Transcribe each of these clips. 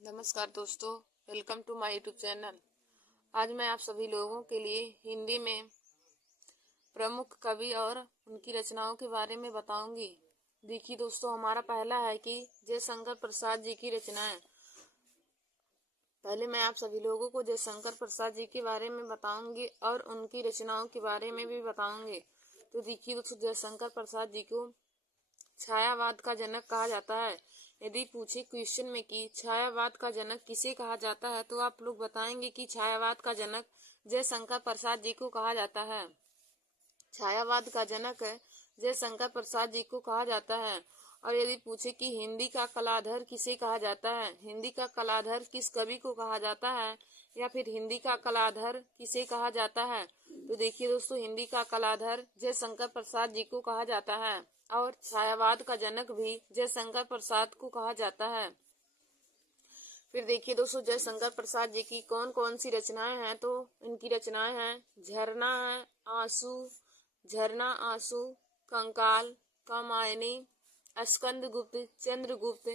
नमस्कार दोस्तों, welcome to my YouTube channel. आज मैं आप सभी लोगों के लिए हिंदी में प्रमुख कवि और उनकी रचनाओं के बारे में बताऊंगी। देखिए दोस्तों, हमारा पहला है कि जयशंकर प्रसाद जी की रचनाएं। पहले मैं आप सभी लोगों को जयशंकर प्रसाद जी के बारे में बताऊंगी और उनकी रचनाओं के बारे में भी बताऊंगी। तो देखिए दोस्तों, जयशंकर प्रसाद जी को छायावाद का जनक कहा जाता है। यदि पूछे क्वेश्चन में कि छायावाद का जनक किसे कहा जाता है, तो आप लोग बताएंगे कि छायावाद का जनक जयशंकर प्रसाद जी को कहा जाता है। छायावाद का जनक जयशंकर प्रसाद जी को कहा जाता है। और यदि पूछे कि हिंदी का कलाधर किसे कहा जाता है, हिंदी का कलाधर किस कवि को कहा जाता है, या फिर हिंदी का कलाधर किसे कहा जाता है, तो देखिए दोस्तों, हिंदी का कलाधर जयशंकर प्रसाद जी को कहा जाता है। और छायावाद का जनक भी जयशंकर प्रसाद को कहा जाता है। फिर देखिए दोस्तों, जयशंकर प्रसाद जी की कौन कौन सी रचनाएं हैं, तो इनकी रचनाएं हैं झरना है, आंसू, झरना, आंसू, कंकाल, कामायनी, स्कंदगुप्त, चंद्रगुप्त,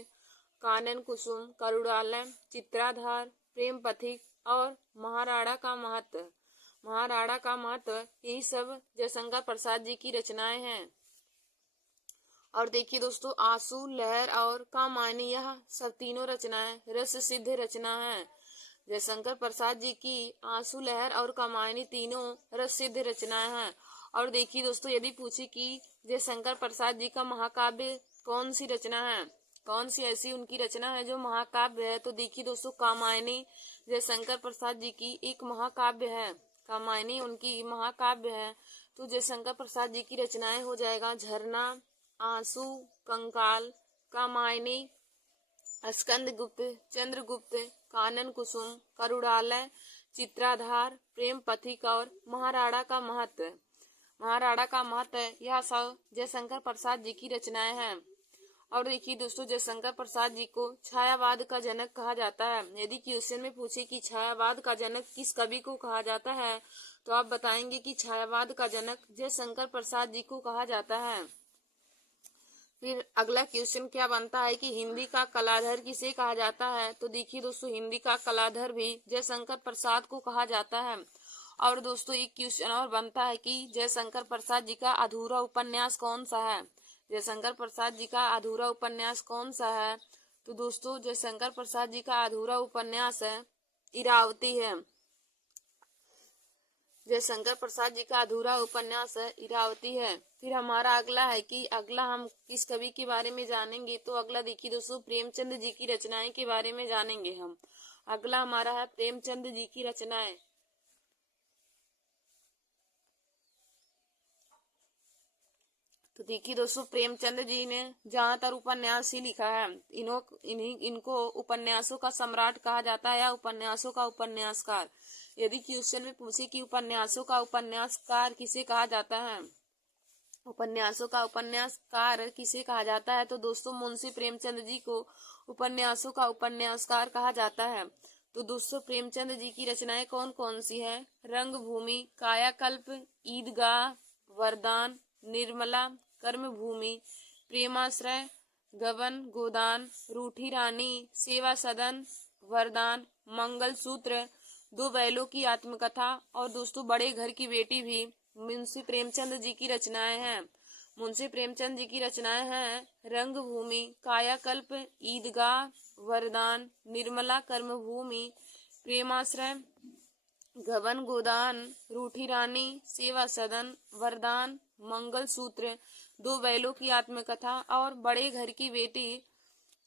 कानन कुसुम, करुणालय, चित्राधार, प्रेम पथिक और महाराणा का महत्व। महाराणा का महत्व, यही सब जयशंकर प्रसाद जी की रचनाएं हैं। और देखिए दोस्तों, आंसू, लहर और कामायनी, यह सब तीनों रचनाएं रस सिद्ध रचना है। जयशंकर प्रसाद जी की आंसू, लहर और कामायनी तीनों रस सिद्ध रचनाएं हैं। और देखिए दोस्तों, यदि पूछे कि जयशंकर प्रसाद जी का महाकाव्य कौन सी रचना है, कौन सी ऐसी उनकी रचना है जो महाकाव्य है, तो देखिए दोस्तों, कामायनी जयशंकर प्रसाद जी की एक महाकाव्य है। कामायनी उनकी महाकाव्य है। तो जयशंकर प्रसाद जी की रचनाएं हो जाएगा झरना, आंसू, कंकाल, कामायनी, स्कंदगुप्त, चंद्रगुप्त, कानन कुसुम, करुणालय, चित्राधार, प्रेम पथिक और महाराणा का महत्व। महाराणा का महत्व, यह सब जयशंकर प्रसाद जी की रचनाएं हैं। और देखिए दोस्तों, जयशंकर प्रसाद जी को छायावाद का जनक कहा जाता है। यदि क्वेश्चन में पूछे कि छायावाद का जनक किस कवि को कहा जाता है, तो आप बताएंगे कि छायावाद का जनक जयशंकर प्रसाद जी को कहा जाता है। फिर अगला क्वेश्चन क्या बनता है कि हिंदी का कलाधर किसे कहा जाता है, तो देखिए दोस्तों, हिंदी का कलाधर भी जयशंकर प्रसाद को कहा जाता है। और दोस्तों, एक क्वेश्चन और बनता है कि जयशंकर प्रसाद जी का अधूरा उपन्यास कौन सा है। जयशंकर प्रसाद जी का अधूरा उपन्यास कौन सा है, तो दोस्तों, जयशंकर प्रसाद जी का अधूरा उपन्यास है इरावती है। जयशंकर प्रसाद जी का अधूरा उपन्यास है इरावती है। फिर हमारा अगला है कि अगला हम किस कवि के बारे में जानेंगे, तो अगला देखिए दोस्तों, प्रेमचंद जी की रचनाएं के बारे में जानेंगे हम। अगला हमारा है प्रेमचंद जी की रचनाएं। तो देखिए दोस्तों, प्रेमचंद जी ने ज्यादातर उपन्यास ही लिखा है। इनको उपन्यासों का सम्राट कहा जाता है या उपन्यासों का उपन्यासकार। यदि क्वेश्चन में पूछे कि उपन्यासों का उपन्यासकार किसे कहा जाता है, उपन्यासों का उपन्यासकार किसे कहा जाता है, तो दोस्तों, मुंशी प्रेमचंद जी को उपन्यासों का उपन्यासकार कहा जाता है। तो दोस्तों, प्रेमचंद जी की रचनाएं कौन कौन सी है? रंगभूमि, कायाकल्प, ईदगाह, वरदान, निर्मला, कर्मभूमि, प्रेमाश्रय, गबन गोदान, रूठी रानी, सेवा सदन, वरदान, मंगलसूत्र, दो बैलों की आत्मकथा और दोस्तों, बड़े घर की बेटी भी मुंशी प्रेमचंद जी की रचनाएं हैं। मुंशी प्रेमचंद जी की रचनाएं हैं रंगभूमि, कायाकल्प, ईदगाह, वरदान, निर्मला, कर्मभूमि, प्रेमाश्रय, गबन गोदान, रूठी रानी, सेवा सदन, वरदान, मंगलसूत्र, दो बैलों की आत्मकथा और बड़े घर की बेटी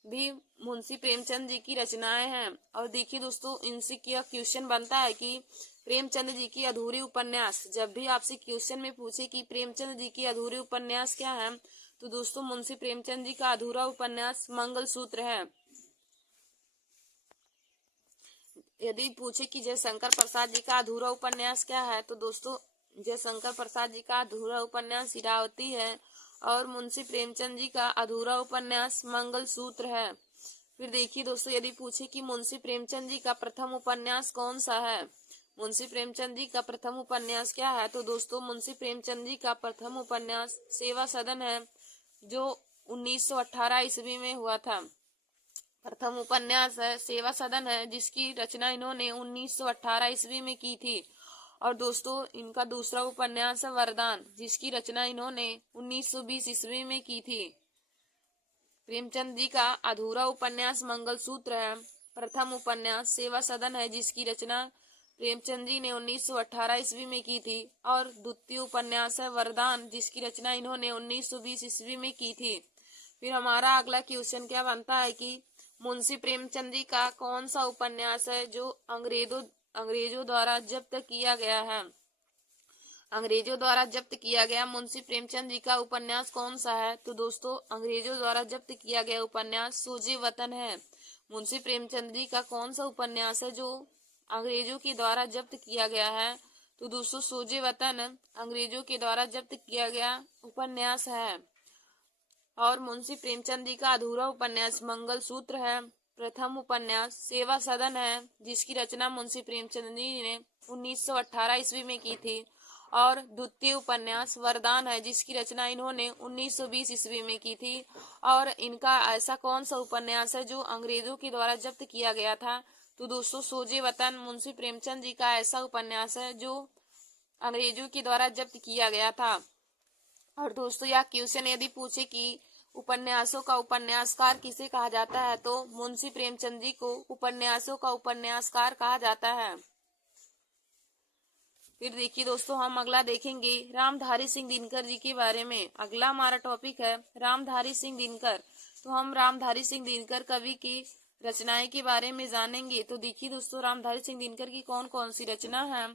भी मुंशी प्रेमचंद जी की रचनाएं हैं। और देखिए दोस्तों, इनसे क्या क्वेश्चन बनता है कि प्रेमचंद जी की अधूरी उपन्यास। जब भी आपसे क्वेश्चन में पूछे कि प्रेमचंद जी की अधूरी उपन्यास क्या है, तो दोस्तों, मुंशी प्रेमचंद जी का अधूरा उपन्यास मंगलसूत्र है। यदि पूछे कि जयशंकर प्रसाद जी का अधूरा उपन्यास क्या है, तो दोस्तों, जयशंकर प्रसाद जी का अधूरा उपन्यास इरावती है और मुंशी प्रेमचंद जी का अधूरा उपन्यास मंगलसूत्र है। फिर देखिए दोस्तों, यदि पूछे कि मुंशी प्रेमचंद जी का प्रथम उपन्यास कौन सा है, मुंशी प्रेमचंद जी का प्रथम उपन्यास क्या है, तो दोस्तों, मुंशी प्रेमचंद जी का प्रथम उपन्यास सेवा सदन है, जो 1918 ईस्वी में हुआ था। प्रथम उपन्यास है सेवा सदन है, जिसकी रचना इन्होंने 1918 ईस्वी में की थी। और दोस्तों इनका दूसरा उपन्यास है वरदान, जिसकी रचना इन्होंने 1920 ईस्वी में की थी। प्रेमचंद जी का अधूरा उपन्यास मंगलसूत्र है। प्रथम उपन्यास सेवा सदन है, जिसकी रचना प्रेमचंद जी ने 1918 ईस्वी में की थी। और द्वितीय उपन्यास है वरदान, जिसकी रचना इन्होंने 1920 ईस्वी में की थी। फिर हमारा अगला क्वेश्चन क्या बनता है कि मुंशी प्रेमचंद जी का कौन सा उपन्यास है जो अंग्रेजों द्वारा जब्त किया गया है। अंग्रेजों द्वारा जब्त किया गया मुंशी प्रेमचंद जी का उपन्यास कौन सा है। तो दोस्तों अंग्रेजों द्वारा जब्त किया गया उपन्यास सोजे वतन है। मुंशी प्रेमचंद जी का कौन सा उपन्यास है जो अंग्रेजों के द्वारा जब्त किया गया है। तो दोस्तों सोजे वतन अंग्रेजों के द्वारा जब्त किया गया उपन्यास है। और मुंशी प्रेमचंद जी का अधूरा उपन्यास मंगलसूत्र है। प्रथम उपन्यास सेवा सदन है, जिसकी रचना मुंशी प्रेमचंद जी ने 1918 ईस्वी में की थी। और द्वितीय उपन्यास वरदान है, जिसकी रचना इन्होंने 1920 ईस्वी में की थी। और इनका ऐसा कौन सा उपन्यास है जो अंग्रेजों के द्वारा जब्त किया गया था। तो दोस्तों सोजे वतन मुंशी प्रेमचंद जी का ऐसा उपन्यास है जो अंग्रेजों के द्वारा जब्त किया गया था। और दोस्तों यह क्वेश्चन यदि पूछे कि उपन्यासों का उपन्यासकार किसे कहा जाता है, तो मुंशी प्रेमचंद जी को उपन्यासों का उपन्यासकार कहा जाता है। फिर देखिए दोस्तों हम अगला देखेंगे रामधारी सिंह दिनकर जी के बारे में। अगला हमारा टॉपिक है रामधारी सिंह दिनकर। तो हम रामधारी सिंह दिनकर कवि की रचनाएं के बारे में जानेंगे। तो देखिए दोस्तों रामधारी सिंह दिनकर की कौन कौन सी रचना है।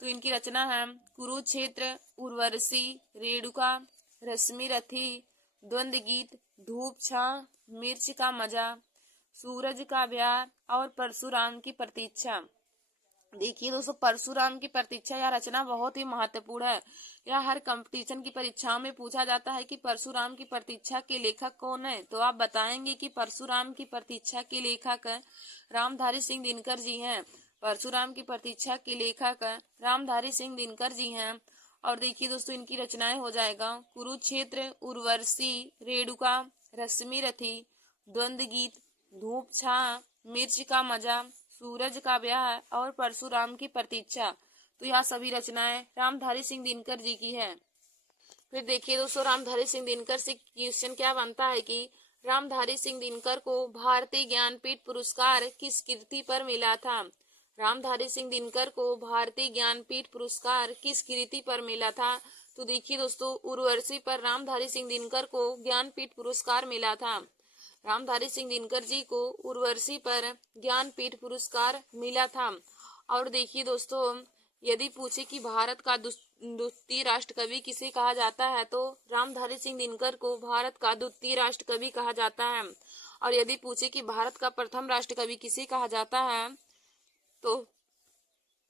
तो इनकी रचना है कुरुक्षेत्र, उर्वशी, रेणुका, रश्मि रथी, द्वंद्व गीत, धूप छां, मिर्च का मजा, सूरज का ब्याह और परशुराम की प्रतीक्षा। देखिए दोस्तों परशुराम की प्रतीक्षा यह रचना बहुत ही महत्वपूर्ण है। यह हर कंपटीशन की परीक्षाओं में पूछा जाता है कि परशुराम की प्रतीक्षा के लेखक कौन है। तो आप बताएंगे कि परशुराम की प्रतीक्षा के लेखक रामधारी सिंह दिनकर जी हैं। परशुराम की प्रतीक्षा के लेखक रामधारी सिंह दिनकर जी हैं। और देखिए दोस्तों इनकी रचनाएं हो जाएगा कुरुक्षेत्र, उर्वशी, रेणुका, रश्मि रथी, द्वंद्व गीत, धूप छां, मिर्च का मजा, सूरज का ब्याह और परशुराम की प्रतीक्षा। तो यह सभी रचनाएं रामधारी सिंह दिनकर जी की है। फिर देखिए दोस्तों रामधारी सिंह दिनकर से क्वेश्चन क्या बनता है कि रामधारी सिंह दिनकर को भारतीय ज्ञानपीठ पुरस्कार किस कृति पर मिला था। रामधारी सिंह दिनकर को भारतीय ज्ञानपीठ पुरस्कार किस कृति पर मिला था। तो देखिए दोस्तों उर्वशी पर रामधारी सिंह दिनकर को ज्ञानपीठ पुरस्कार मिला था। रामधारी सिंह दिनकर जी को उर्वशी पर ज्ञानपीठ पुरस्कार मिला था। और देखिए दोस्तों यदि पूछे कि भारत का द्वितीय राष्ट्र कवि किसे कहा जाता है, तो रामधारी सिंह दिनकर को भारत का द्वितीय राष्ट्र कवि कहा जाता है। और यदि पूछे कि भारत का प्रथम राष्ट्र कवि किसे कहा जाता है, तो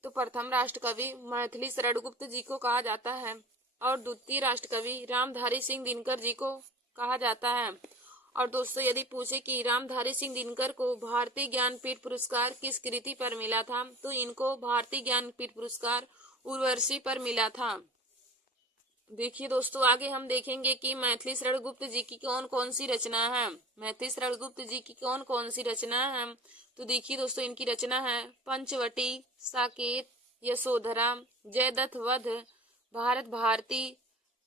प्रथम राष्ट्र कवि मैथिली शरण गुप्त जी को कहा जाता है। और द्वितीय राष्ट्र कवि रामधारी सिंह दिनकर जी को कहा जाता है। और दोस्तों यदि पूछे कि रामधारी सिंह दिनकर को भारतीय ज्ञानपीठ पुरस्कार किस कृति पर मिला था, तो इनको भारतीय ज्ञानपीठ पुरस्कार उर्वशी पर मिला था। देखिए दोस्तों आगे हम देखेंगे कि मैथिली शरण गुप्त जी की कौन कौन सी रचना है। मैथिली शरण गुप्त जी की कौन कौन सी रचना है। तो देखिए दोस्तों इनकी रचना है पंचवटी, साकेत, यशोधरा, जयदत्त वध, भारत भारती,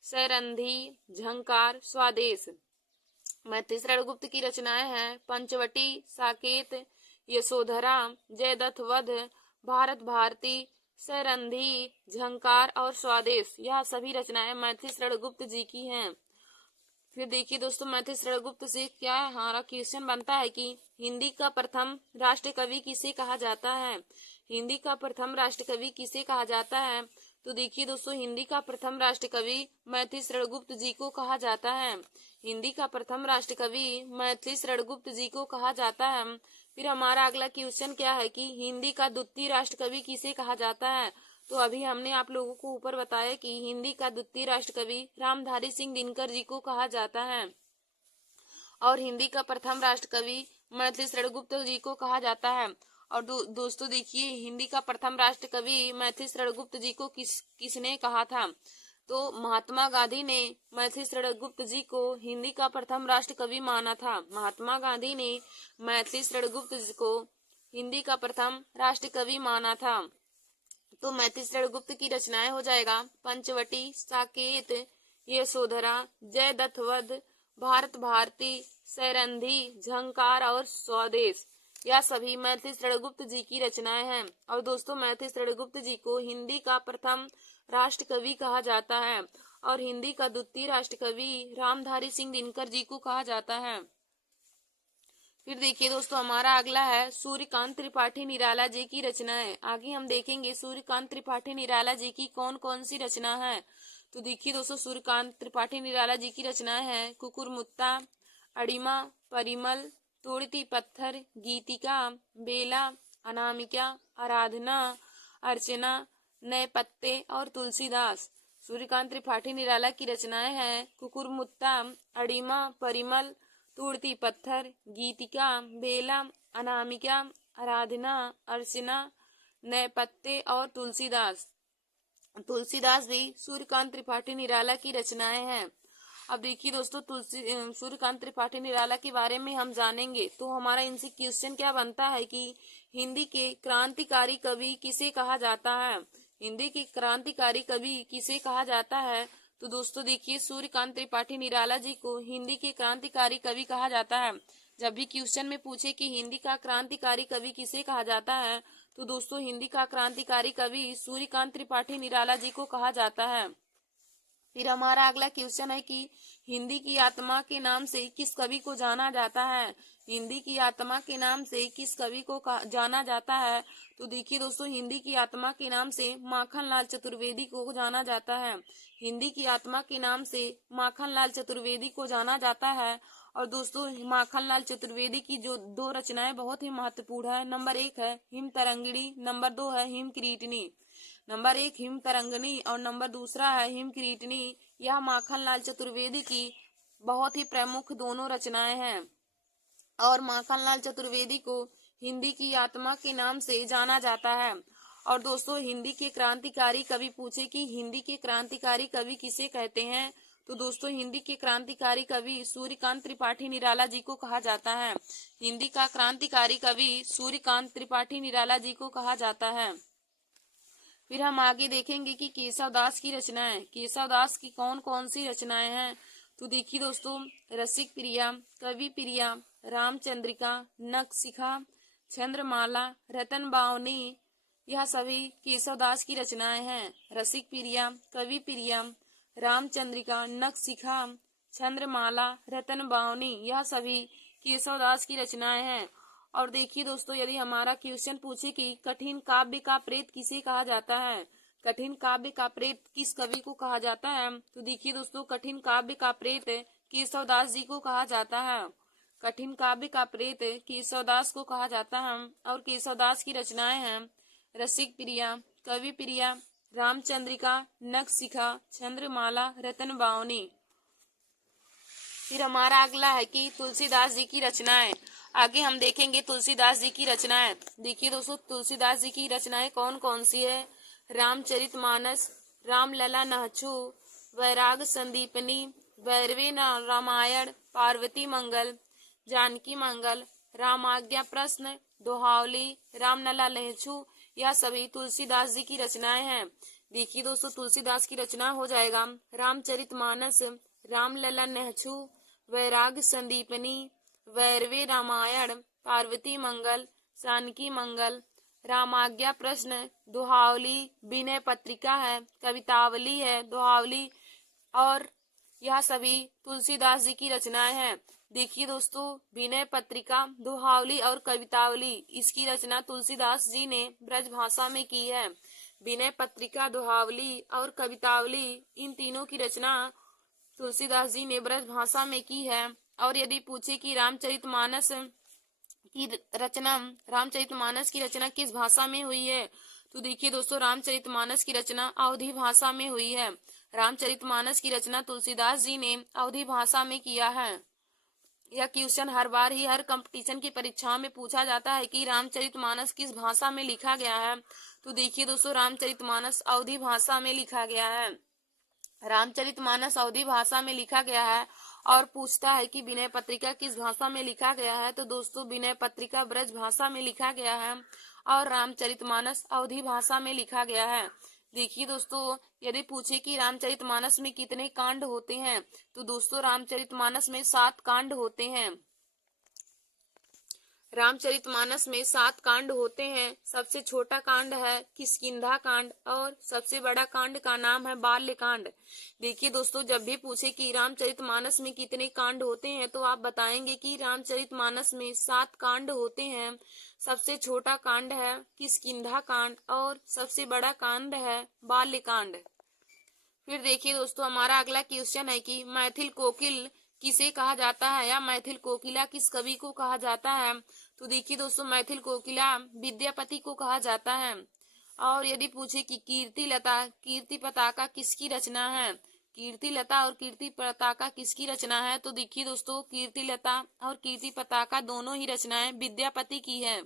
सैरंधी, झंकार, स्वदेश। मैथिली शरण गुप्त की रचनाएं हैं पंचवटी, साकेत, यशोधरा, जयदत्त वध, भारत भारती, सैरंधी, झंकार और स्वदेश। यह सभी रचनाएं मैथिली शरण गुप्त जी की हैं। फिर देखिए दोस्तों मैथिली शरण गुप्त से क्या हमारा क्वेश्चन बनता है कि हिंदी का प्रथम राष्ट्र कवि किसे कहा जाता है। हिंदी का प्रथम राष्ट्र कवि किसे कहा जाता है। तो देखिए दोस्तों हिंदी का प्रथम राष्ट्र कवि मैथिली शरण गुप्त जी को कहा जाता है। हिंदी का प्रथम राष्ट्र कवि मैथिली शरण गुप्त जी को कहा जाता है। फिर हमारा अगला क्वेश्चन क्या है कि हिंदी का द्वितीय राष्ट्र कवि किसे कहा जाता है। तो अभी हमने आप लोगों को ऊपर बताया कि हिंदी का द्वितीय राष्ट्र कवि रामधारी सिंह दिनकर जी को कहा जाता है। और हिंदी का प्रथम राष्ट्र कवि मैथिली शरण गुप्त जी को कहा जाता है। और दोस्तों देखिए हिंदी का प्रथम राष्ट्र कवि मैथिली शरण गुप्त जी को किसने कहा था। तो महात्मा गांधी ने मैथिली शरण गुप्त जी को हिंदी का प्रथम राष्ट्र कवि माना था। महात्मा गांधी ने मैथिली शरण गुप्त जी को हिंदी का प्रथम राष्ट्र कवि माना था। तो मैथिली शरण गुप्त की रचनाएं हो जाएगा पंचवटी, साकेत, यशोधरा, जयदत्त वध, भारत भारती, सैरंधी, झंकार और स्वदेश, यह सभी मैथिली शरण गुप्त जी की रचनाएं हैं। और दोस्तों मैथिली शरण गुप्त जी को हिंदी का प्रथम राष्ट्र कवि कहा जाता है और हिंदी का द्वितीय राष्ट्र कवि रामधारी सिंह दिनकर जी को कहा जाता है। फिर देखिए दोस्तों हमारा अगला है सूर्यकांत त्रिपाठी निराला जी की रचनाएं। आगे हम देखेंगे सूर्यकांत त्रिपाठी निराला जी की कौन कौन सी रचना है। तो देखिए दोस्तों सूर्यकांत त्रिपाठी निराला जी की रचनाएं हैं कुकुरमुत्ता, अड़िमा, परिमल, तोड़ती पत्थर, गीतिका, बेला, अनामिका, आराधना, अर्चना, नए पत्ते और तुलसीदास। सूर्यकांत त्रिपाठी निराला की रचनाएं हैं कुकुरमुत्ता, अड़िमा, परिमल, तोड़ती पत्थर, गीतिका, बेला, अनामिका, आराधना, अर्चना, नए पत्ते और तुलसीदास। तुलसीदास भी सूर्यकांत त्रिपाठी निराला की रचनाएं हैं। अब देखिए दोस्तों सूर्यकांत त्रिपाठी निराला के बारे में हम जानेंगे तो हमारा इनसे क्वेश्चन क्या बनता है कि हिंदी के क्रांतिकारी कवि किसे कहा जाता है। हिंदी के क्रांतिकारी कवि किसे कहा जाता है। तो दोस्तों देखिए सूर्यकांत त्रिपाठी निराला जी को हिंदी के क्रांतिकारी कवि कहा जाता है। जब भी क्वेश्चन में पूछे कि हिंदी का क्रांतिकारी कवि किसे कहा जाता है तो दोस्तों हिंदी का क्रांतिकारी कवि सूर्यकांत त्रिपाठी निराला जी को कहा जाता है। फिर हमारा अगला क्वेश्चन है कि हिंदी की आत्मा के नाम से किस कवि को जाना जाता है। हिंदी की आत्मा के नाम से किस कवि को जाना जाता है। तो देखिए दोस्तों हिंदी की आत्मा के नाम से माखनलाल चतुर्वेदी को जाना जाता है। हिंदी की आत्मा के नाम से माखनलाल चतुर्वेदी को जाना जाता है। और दोस्तों माखनलाल चतुर्वेदी की जो दो रचनाएं बहुत ही महत्वपूर्ण है। नंबर 1 है हिम तरंगिणी, नंबर 2 है हिम किरीटिनी। नंबर 1 हिम तरंगिणी और नंबर दूसरा है हिम किरीटिनी। यह माखनलाल चतुर्वेदी की बहुत ही प्रमुख दोनों रचनाएं हैं और माखनलाल चतुर्वेदी को हिंदी की आत्मा के नाम से जाना जाता है। और दोस्तों हिंदी के क्रांतिकारी कवि पूछे कि हिंदी के क्रांतिकारी कवि किसे कहते हैं। तो दोस्तों हिंदी के क्रांतिकारी कवि सूर्यकांत त्रिपाठी निराला जी को कहा जाता है। हिंदी का क्रांतिकारी कवि सूर्यकांत त्रिपाठी निराला जी को कहा जाता है। फिर हम आगे देखेंगे कि केशवदास की रचनाएं। केशवदास की कौन कौन सी रचनाएं हैं। तो देखिए दोस्तों रसिक प्रिया, कवि प्रिया, रामचंद्रिका, नखशिखा, चंद्रमाला, रतन बावनी, यह सभी केशवदास की रचनाएं हैं। रसिक प्रिया, कवि प्रिया, रामचंद्रिका, नखशिखा, चंद्रमाला, रतन बावनी, यह सभी केशवदास की रचनाएं हैं। और देखिए दोस्तों यदि हमारा क्वेश्चन पूछे कि कठिन काव्य का प्रेत किसे कहा जाता है। कठिन काव्य का प्रेत किस कवि को कहा जाता है। तो देखिए दोस्तों कठिन काव्य का प्रेत केशवदास जी को कहा जाता है। कठिन काव्य का प्रेत केशवदास को कहा जाता है। और केशवदास की रचनाएं हैं रसिक प्रिया, कवि प्रिया, रामचंद्रिका, नखशिखा, चंद्रमाला, रतन बावनी। फिर हमारा अगला है कि तुलसीदास जी की रचनाएं। आगे हम देखेंगे तुलसीदास जी की रचनाएं। देखिए दोस्तों तुलसीदास जी की रचनाएं कौन कौन सी है। रामचरितमानस, रामलला नहचू, वैराग संदीपनी, भैरवी रामायण, पार्वती मंगल, जानकी मंगल, रामाज्ञा प्रश्न, दोहावली, रामलला नहचू, यह सभी तुलसीदास जी की रचनाएं हैं। देखिए दोस्तों तुलसीदास की रचना हो जाएगा रामचरितमानस, रामलला नहचू, वैराग संदीपनी, वैरवे रामायण, पार्वती मंगल, जानकी मंगल, रामाज्ञा प्रश्न, दोहावली, विनय पत्रिका है, कवितावली है, दोहावली, और यह सभी तुलसीदास जी की रचनाएं हैं। देखिए दोस्तों विनय पत्रिका, दोहावली और कवितावली, इसकी रचना तुलसीदास जी ने ब्रज भाषा में की है। विनय पत्रिका, दोहावली और कवितावली, इन तीनों की रचना तुलसीदास जी ने ब्रज भाषा में की है। और यदि पूछे कि रामचरितमानस की रचना किस भाषा में हुई है। तो देखिए दोस्तों रामचरितमानस की रचना अवधी भाषा में हुई है। रामचरितमानस की रचना तुलसीदास जी ने अवधी भाषा में किया है। यह क्वेश्चन हर बार ही हर कंपटीशन की परीक्षाओं में पूछा जाता है कि रामचरितमानस किस भाषा में लिखा गया है। तो देखिए दोस्तों रामचरितमानस अवधी भाषा में लिखा गया है। रामचरितमानस अवधी भाषा में लिखा गया है। और पूछता है कि विनय पत्रिका किस भाषा में लिखा गया है, तो दोस्तों विनय पत्रिका ब्रज भाषा में लिखा गया है और रामचरितमानस अवधी भाषा में लिखा गया है। देखिए दोस्तों, यदि पूछे कि रामचरितमानस में कितने कांड होते हैं, तो दोस्तों रामचरितमानस में 7 कांड होते हैं। रामचरितमानस में 7 कांड होते हैं। सबसे छोटा कांड है किष्किंधा कांड और सबसे बड़ा कांड का नाम है बाल्य कांड। देखिए दोस्तों, जब भी पूछे कि रामचरितमानस में कितने कांड होते हैं, तो आप बताएंगे कि रामचरितमानस में 7 कांड होते हैं। सबसे छोटा कांड है किष्किंधा कांड और सबसे बड़ा कांड है बाल्य कांड। फिर देखिए दोस्तों, हमारा अगला क्वेश्चन है कि मैथिल कोकिल किसे कहा जाता है या मैथिल कोकिला किस कवि को कहा जाता है। तो देखिए दोस्तों, मैथिल कोकिला विद्यापति को कहा जाता है। और यदि पूछे कि कीर्ति लता कीर्ति पताका किसकी रचना है, कीर्ति लता और कीर्ति पताका किसकी रचना है, तो देखिए दोस्तों, कीर्ति लता और कीर्ति पताका दोनों ही रचनाएं विद्यापति की है।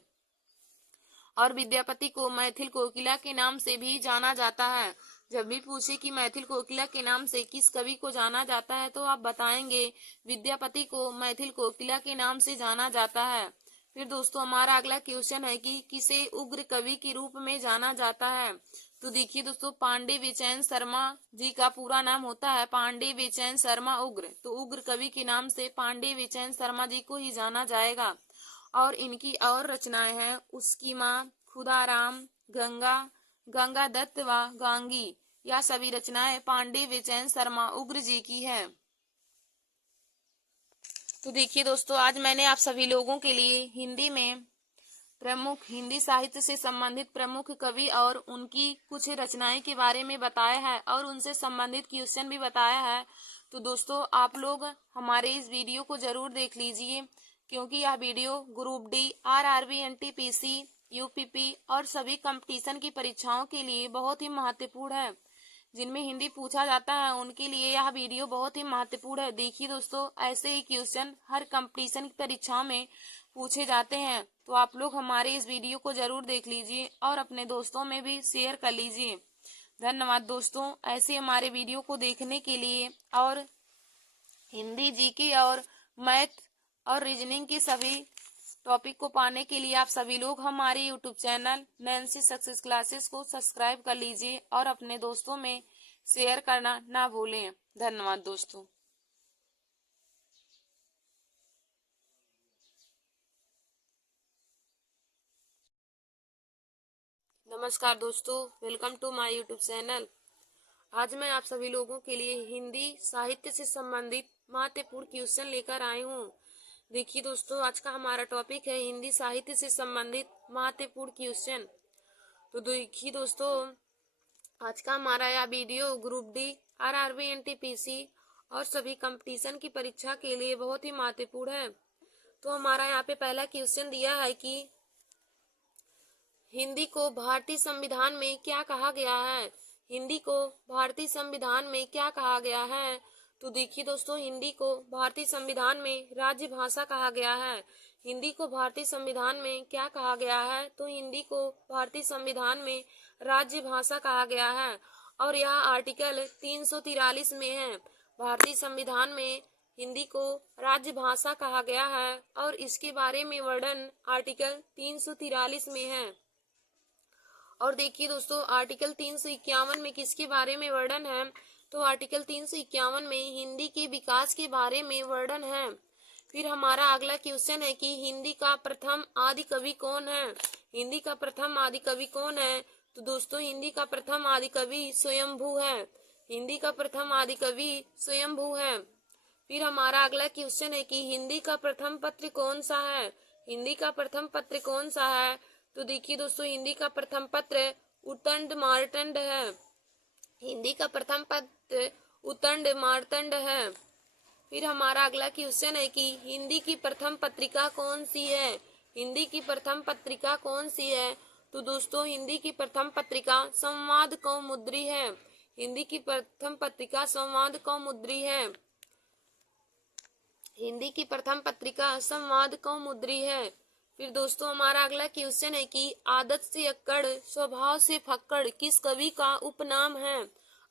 और विद्यापति को मैथिल कोकिला के नाम से भी जाना जाता है। जब भी पूछे कि मैथिल कोकिला के नाम से किस कवि को जाना जाता है, तो आप बताएंगे विद्यापति को मैथिल कोकिला के नाम से जाना जाता है। फिर दोस्तों, हमारा अगला क्वेश्चन है कि किसे उग्र कवि के रूप में जाना जाता है। तो देखिए दोस्तों, पांडे विचैन शर्मा जी का पूरा नाम होता है पांडे विचैन शर्मा उग्र। तो उग्र कवि के नाम से पांडे विचैन शर्मा जी को ही जाना जाएगा। और इनकी और रचनाएं हैं उसकी माँ, खुदाराम, गंगा, गंगा दत्त व गांगी। यह सभी रचनाएं पांडे विचैन शर्मा उग्र जी की है। तो देखिए दोस्तों, आज मैंने आप सभी लोगों के लिए हिंदी में प्रमुख हिंदी साहित्य से संबंधित प्रमुख कवि और उनकी कुछ रचनाएं के बारे में बताया है और उनसे संबंधित क्वेश्चन भी बताया है। तो दोस्तों, आप लोग हमारे इस वीडियो को जरूर देख लीजिए, क्योंकि यह video group D, RRB, NTPC, UPP और सभी कंपटीशन की परीक्षाओं के लिए बहुत ही महत्वपूर्ण है। जिनमें हिंदी पूछा जाता है उनके लिए यह वीडियो बहुत ही महत्वपूर्ण है। देखिए दोस्तों, ऐसे ही क्वेश्चन हर कंपटीशन की परीक्षाओं में पूछे जाते हैं। तो आप लोग हमारे इस वीडियो को जरूर देख लीजिए और अपने दोस्तों में भी शेयर कर लीजिए। धन्यवाद दोस्तों, ऐसे हमारे वीडियो को देखने के लिए। और हिंदी, जीके और मैथ और रीजनिंग की सभी टॉपिक को पाने के लिए आप सभी लोग हमारे YouTube channel Nancy success classes को सब्सक्राइब कर लीजिए और अपने दोस्तों में शेयर करना ना भूलें। धन्यवाद दोस्तों। नमस्कार दोस्तों, welcome to my YouTube channel. आज मैं आप सभी लोगों के लिए हिंदी साहित्य से संबंधित महत्वपूर्ण क्वेश्चन लेकर आई हूँ। देखिए दोस्तों, आज का हमारा टॉपिक है हिंदी साहित्य से संबंधित महत्वपूर्ण क्वेश्चन। तो देखिए दोस्तों, आज का हमारा यह video group D, RRB, NTPC और सभी कंपटीशन की परीक्षा के लिए बहुत ही महत्वपूर्ण है। तो हमारा यहाँ पे पहला क्वेश्चन दिया है कि हिंदी को भारतीय संविधान में क्या कहा गया है। हिंदी को भारतीय संविधान में क्या कहा गया है। तो देखिए दोस्तों, हिंदी को भारतीय संविधान में राज्य भाषा कहा गया है। हिंदी को भारतीय संविधान में क्या कहा गया है, तो हिंदी को भारतीय संविधान में राज्य भाषा कहा गया है। और यह आर्टिकल 343 में है। भारतीय संविधान में हिंदी को राज्य भाषा कहा गया है और इसके बारे में वर्णन आर्टिकल 343 में है। और देखिए दोस्तों, आर्टिकल 351 में किसके बारे में वर्णन है, तो आर्टिकल 351 में हिंदी के विकास के बारे में वर्णन है। फिर हमारा अगला क्वेश्चन है कि हिंदी का प्रथम आदि कवि कौन है। हिंदी का प्रथम आदि कवि कौन है, तो दोस्तों हिंदी का प्रथम आदि कवि स्वयंभू है। हिंदी का प्रथम आदि कवि स्वयंभू है। फिर हमारा अगला क्वेश्चन है कि हिंदी का प्रथम पत्र कौन सा है। हिंदी का प्रथम पत्र कौन सा है, तो देखिए दोस्तों, हिंदी का प्रथम पत्र उतंड मार्तंड है। हिंदी का प्रथम पत्र उतंड मार्तंड है। फिर हमारा अगला क्वेश्चन है कि हिंदी की प्रथम पत्रिका कौन सी है। हिंदी की प्रथम पत्रिका कौन सी है, तो दोस्तों हिंदी की प्रथम पत्रिका संवाद कौमुदी है। हिंदी की प्रथम पत्रिका संवाद कौमुदी है। हिंदी की प्रथम पत्रिका संवाद कौमुदी है। फिर दोस्तों, हमारा अगला क्वेश्चन है कि आदत से अक्कड़ स्वभाव से फक्कड़ किस कवि का उपनाम है।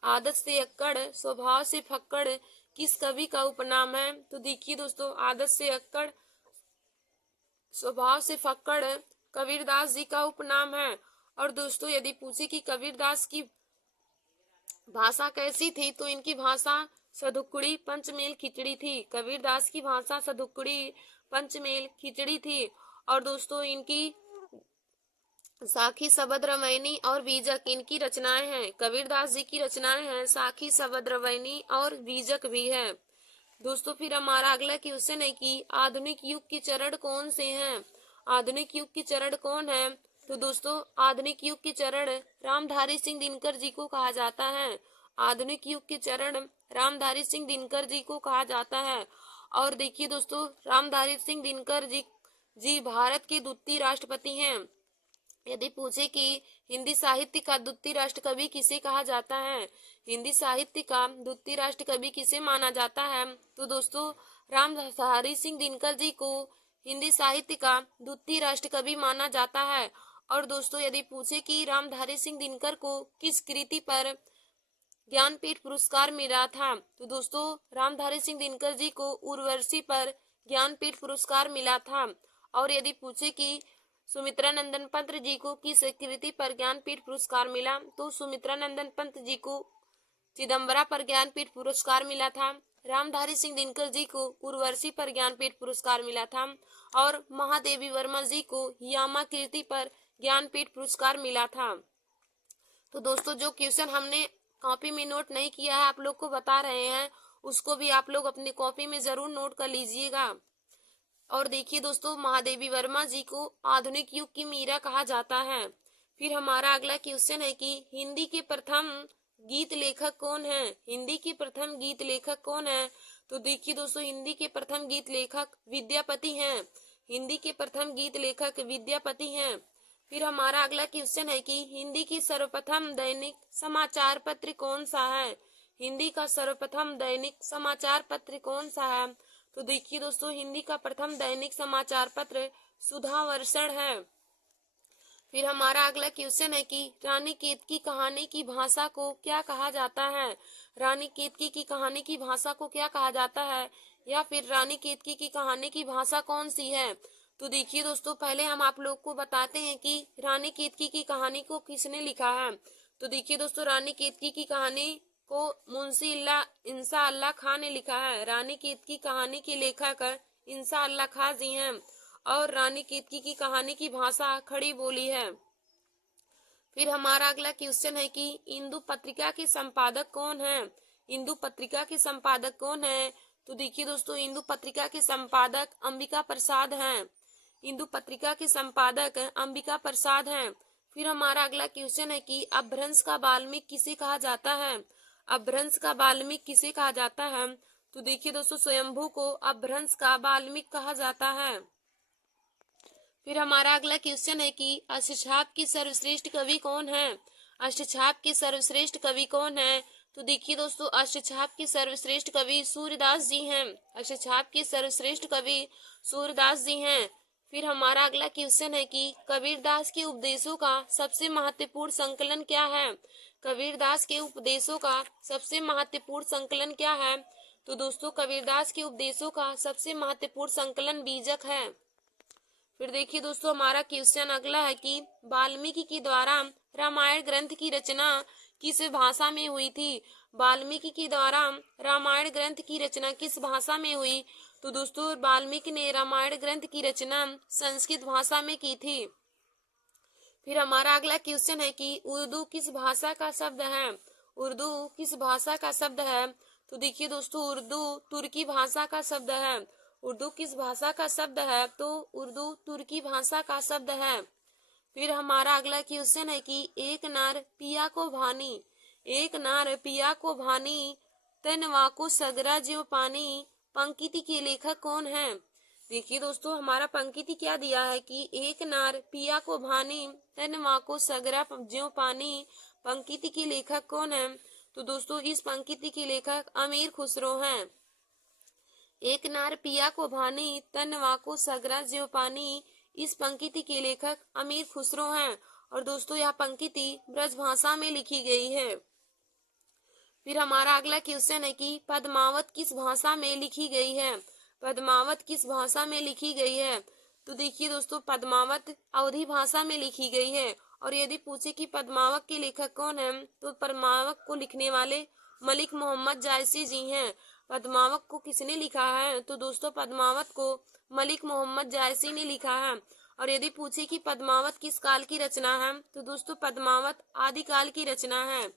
आदत से अक्कड़ स्वभाव से फक्कड़ किस कवि का उपनाम है? तो देखिए दोस्तों, आदत से अक्कड़ स्वभाव से फक्कड़ कबीरदास जी का उपनाम है। और दोस्तों यदि पूछे कि कबीरदास की भाषा कैसी थी, तो इनकी भाषा सधुकड़ी पंचमेल खिचड़ी थी। कबीरदास की भाषा सधुकड़ी पंचमेल खिचड़ी थी। और दोस्तों इनकी साखी शबद रामायणी और बीजक इनकी रचनाएं हैं। कबीरदास जी की रचनाएं हैं साखी शबद रामायणी और बीजक भी है। दोस्तों फिर हमारा अगला क्वेश्चन है कि आधुनिक युग के चरण कौन से हैं? आधुनिक युग के चरण कौन है? तो दोस्तों आधुनिक युग के चरण रामधारी सिंह दिनकर जी को कहा जाता है। आधुनिक युग के चरण रामधारी सिंह दिनकर जी को कहा जाता है। और देखिए दोस्तों, रामधारी सिंह दिनकर जी भारत के द्वितीय राष्ट्रपति हैं। यदि पूछे कि हिंदी साहित्य का द्वितीय राष्ट्र कवि किसे कहा जाता है, हिंदी साहित्य का द्वितीय राष्ट्र कवि किसे माना जाता है, तो दोस्तों रामधारी सिंह दिनकर जी को हिंदी साहित्य का द्वितीय राष्ट्र कवि माना जाता है। और दोस्तों यदि पूछे कि रामधारी सिंह दिनकर को किस कृति पर ज्ञानपीठ पुरस्कार मिला था, तो दोस्तों रामधारी सिंह दिनकर जी को उर्वशी पर ज्ञानपीठ पुरस्कार मिला था। और यदि पूछे कि सुमित्रा नंदन पंत जी को किस कृति पर ज्ञानपीठ पुरस्कार मिला, तो सुमित्रा नंदन पंत जी को चिदम्बरा पर ज्ञानपीठ पुरस्कार मिला था। रामधारी सिंह दिनकर जी को उर्वशी पर ज्ञानपीठ पुरस्कार मिला था। और महादेवी वर्मा जी को यामा कीर्ति पर ज्ञानपीठ पुरस्कार मिला था। तो दोस्तों जो क्वेश्चन हमने कॉपी में नोट नहीं किया है, आप लोग को बता रहे हैं, उसको भी आप लोग अपनी कॉपी में जरूर नोट कर लीजिएगा। और देखिए दोस्तों, महादेवी वर्मा जी को आधुनिक युग की मीरा कहा जाता है। फिर हमारा अगला क्वेश्चन है कि हिंदी के प्रथम गीत लेखक कौन है? हिंदी के प्रथम गीत लेखक कौन है? तो देखिए दोस्तों, हिंदी के प्रथम गीत लेखक विद्यापति हैं। हिंदी के प्रथम गीत लेखक विद्यापति हैं। फिर हमारा अगला क्वेश्चन है कि हिंदी की सर्वप्रथम दैनिक समाचार पत्र कौन सा है? हिंदी का सर्वप्रथम दैनिक समाचार पत्र कौन सा है? तो देखिए दोस्तों, हिंदी का प्रथम दैनिक समाचार पत्र सुधावर्षण है। फिर हमारा अगला क्वेश्चन है कि रानी केतकी कहानी की भाषा को क्या कहा जाता है? रानी केतकी की कहानी की भाषा को क्या कहा जाता है, या फिर रानी केतकी की कहानी की भाषा कौन सी है? तो देखिए दोस्तों, पहले हम आप लोग को बताते हैं कि रानी केतकी की कहानी को किसने लिखा है। तो देखिए दोस्तों, रानी केतकी की कहानी को मुंशी इंसा अल्लाह खां ने लिखा है। रानी केतकी कहानी के लेखक इंसा अल्लाह खां जी हैं। और रानी केतकी की कहानी की भाषा खड़ी बोली है। फिर हमारा अगला क्वेश्चन है कि इंदु पत्रिका के संपादक कौन है? इंदु पत्रिका के संपादक कौन है? तो देखिए दोस्तों, इंदु पत्रिका के संपादक अंबिका प्रसाद हैं। इंदु पत्रिका के संपादक अंबिका प्रसाद हैं। फिर हमारा अगला क्वेश्चन है कि अपभ्रंश का वाल्मीकि किसे कहा जाता है? अपभ्रंश का वाल्मीकि किसे कहा जाता है? तो देखिए दोस्तों, स्वयंभू को अपभ्रंश का वाल्मीकि कहा जाता है। फिर हमारा अगला क्वेश्चन है कि अष्टछाप की सर्वश्रेष्ठ कवि कौन है? अष्टछाप के सर्वश्रेष्ठ कवि कौन है? तो देखिए दोस्तों, अष्टछाप के सर्वश्रेष्ठ कवि सूरदास जी हैं। अष्टछाप के सर्वश्रेष्ठ कवि सूरदास जी हैं। फिर हमारा अगला क्वेश्चन है कि कबीरदास के उपदेशों का सबसे महत्वपूर्ण संकलन क्या है? कबीरदास के उपदेशों का सबसे महत्वपूर्ण संकलन क्या है? तो दोस्तों, कबीरदास के उपदेशों का सबसे महत्वपूर्ण संकलन बीजक है। फिर देखिए दोस्तों, हमारा क्वेश्चन अगला है कि वाल्मीकि के द्वारा रामायण ग्रंथ की रचना किस भाषा में हुई थी? वाल्मीकि के द्वारा रामायण ग्रंथ की रचना किस भाषा में हुई? तो दोस्तों, वाल्मीकि ने रामायण ग्रंथ की रचना संस्कृत भाषा में की थी। फिर हमारा अगला क्वेश्चन है कि उर्दू किस भाषा का शब्द है? उर्दू किस भाषा का शब्द है? तो देखिए दोस्तों, उर्दू तुर्की भाषा का शब्द है। उर्दू किस भाषा का शब्द है? तो उर्दू तुर्की भाषा का शब्द है। फिर हमारा अगला क्वेश्चन है कि एक नार पिया को भानी, एक नार पिया को भानी तनवा को सगरा ज्यों पानी पंक्ति के लेखक कौन है? देखिए दोस्तों, हमारा पंक्ति क्या दिया है कि एक नार पिया को भानी तनवा को सगरा ज्यों पानी पंक्ति के लेखक कौन है? तो दोस्तों, इस पंक्ति के लेखक अमीर खुसरो हैं। एक नार पिया को भानी तनवा को सगरा ज्यों पानी, इस पंक्ति के लेखक अमीर खुसरो हैं। और दोस्तों, यह पंक्ति ब्रज भाषा में लिखी गई है। फिर हमारा अगला क्वेश्चन है कि पद्मावत किस भाषा में लिखी गई है। पद्मावत किस भाषा में लिखी गई है। तो देखिए दोस्तों, पद्मावत अवधी भाषा में लिखी गई है। और यदि पूछे कि पद्मावत के लेखक कौन है, तो पद्मावत को लिखने वाले मलिक मोहम्मद जायसी जी हैं। पद्मावत को किसने लिखा है, तो दोस्तों पद्मावत को मलिक मोहम्मद जायसी ने लिखा है। और यदि पूछे कि पद्मावत किस काल की रचना है, तो दोस्तों पद्मावत आदिकाल की रचना है।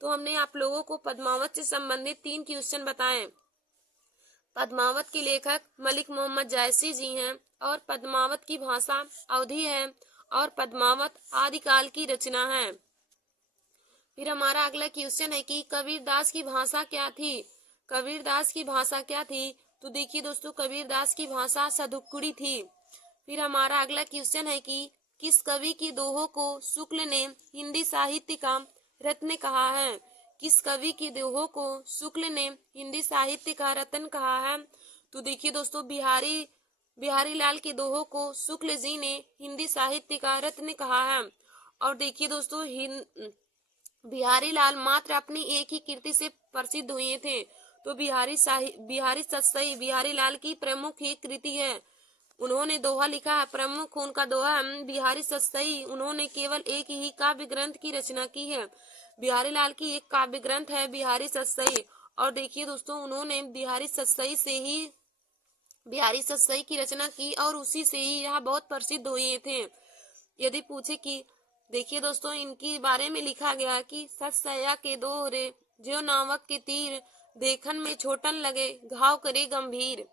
तो हमने आप लोगों को पद्मावत से संबंधित 3 क्वेश्चन बताए। पद्मावत के लेखक मलिक मोहम्मद जायसी जी हैं, और पद्मावत की भाषा अवधी है, और पद्मावत आदिकाल की रचना है। फिर हमारा अगला क्वेश्चन है कि कबीरदास की भाषा क्या थी। कबीरदास की भाषा क्या थी, तो देखिए दोस्तों, कबीरदास की भाषा सदुक्कुड़ी थी। फिर हमारा अगला क्वेश्चन है कि किस कवि की दोहों को शुक्ल ने हिंदी साहित्य का रत्न कहा है। किस कवि की दोहों को शुक्ल ने हिंदी साहित्य का रत्न कहा है। तो देखिए दोस्तों, बिहारी लाल की दोहों को शुक्ल जी ने हिंदी साहित्य का रत्न कहा है। और देखिए दोस्तों, बिहारी लाल मात्र अपनी एक ही कृति से प्रसिद्ध हुए थे। तो बिहारी सतसई बिहारी लाल की प्रमुख एक कृति है। उन्होंने दोहा लिखा है, प्रमुख उनका दोहा बिहारी सतसई। उन्होंने केवल एक ही काव्य ग्रंथ की रचना की है। बिहारी लाल की एक काव्य ग्रंथ है बिहारी सतसई। और देखिए दोस्तों, उन्होंने बिहारी सतसई की रचना की, और उसी से ही यह बहुत प्रसिद्ध हुए थे। यदि पूछे कि देखिए दोस्तों, इनके बारे में लिखा गया कि सतसैया के दोहरे जो नावक के तीर, देखन में छोटन लगे घाव करे गंभीर।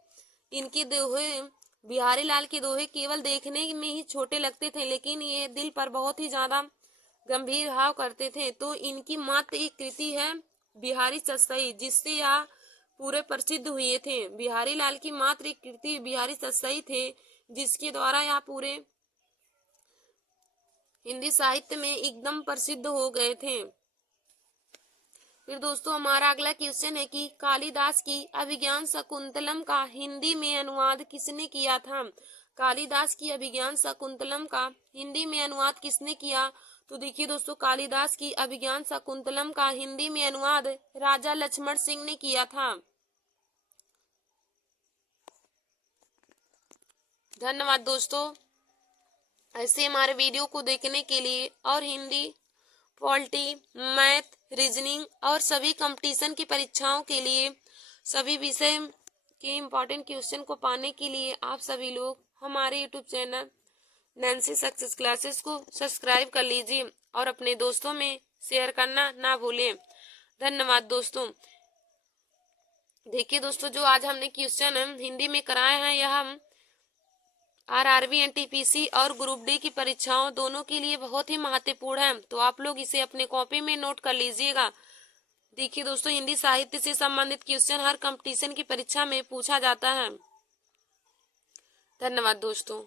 इनके दोहे, बिहारी लाल के दोहे केवल देखने में ही छोटे लगते थे, लेकिन ये दिल पर बहुत ही ज्यादा गंभीर घाव करते थे। तो इनकी मात्र एक कृति है बिहारी सतसई, जिससे यह पूरे प्रसिद्ध हुए थे। बिहारी लाल की मात्र एक कृति बिहारी सतसई थे, जिसके द्वारा यह पूरे हिंदी साहित्य में एकदम प्रसिद्ध हो गए थे। फिर दोस्तों, हमारा अगला क्वेश्चन है कि कालिदास की अभिज्ञान शाकुंतलम का हिंदी में अनुवाद किसने किया था। कालिदास की अभिज्ञान शाकुंतलम का हिंदी में अनुवाद किसने किया। तो देखिए दोस्तों, कालिदास की अभिज्ञान शाकुंतलम का हिंदी में अनुवाद राजा लक्ष्मण सिंह ने किया था। धन्यवाद दोस्तों। ऐसे हमारे वीडियो को देखने के लिए और हिंदी, पॉलिटी, मैथ, रीजनिंग और सभी कंपटीशन की परीक्षाओं के लिए, सभी विषय के इम्पोर्टेंट क्वेश्चन को पाने के लिए आप सभी लोग हमारे YouTube channel Nancy success classes को सब्सक्राइब कर लीजिए और अपने दोस्तों में शेयर करना ना भूलें। धन्यवाद दोस्तों। देखिए दोस्तों, जो आज हमने क्वेश्चन हिंदी में कराए हैं, यह हम आरआरबी, एनटीपीसी और ग्रुप डी की परीक्षाओं दोनों के लिए बहुत ही महत्वपूर्ण है। तो आप लोग इसे अपने कॉपी में नोट कर लीजिएगा। देखिए दोस्तों, हिंदी साहित्य से संबंधित क्वेश्चन हर कंपटीशन की परीक्षा में पूछा जाता है। धन्यवाद दोस्तों।